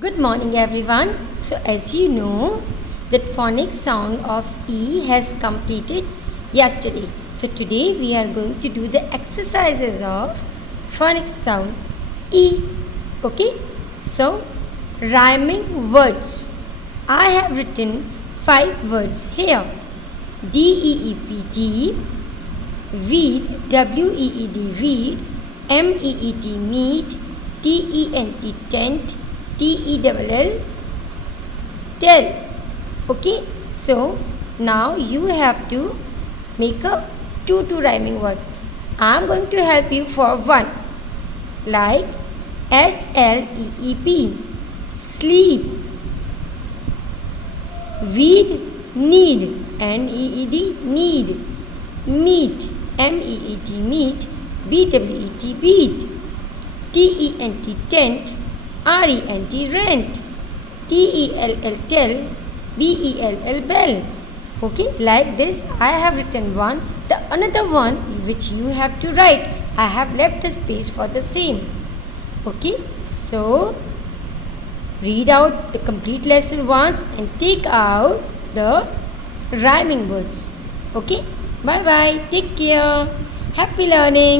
Good morning everyone. So as you know that phonics sound of E has completed yesterday. So today we are going to do the exercises of phonics sound E. Okay. So rhyming words. I have written 5 words here. DEEP weed, WEED weed, MEET meat, TENT tent, TELL tell. Okay, so now you have to make a two rhyming word. I am going to help you for one, like SLEEP sleep, weed need, NEED need, meat MEET meat, BWET beat, TENT tent, RENT rent, TELL tell, BELL bell. Okay, like this I have written one. The another one which you have to write, I have left the space for the same. Okay, so read out the complete lesson once and take out the rhyming words. Okay, bye bye, take care, happy learning.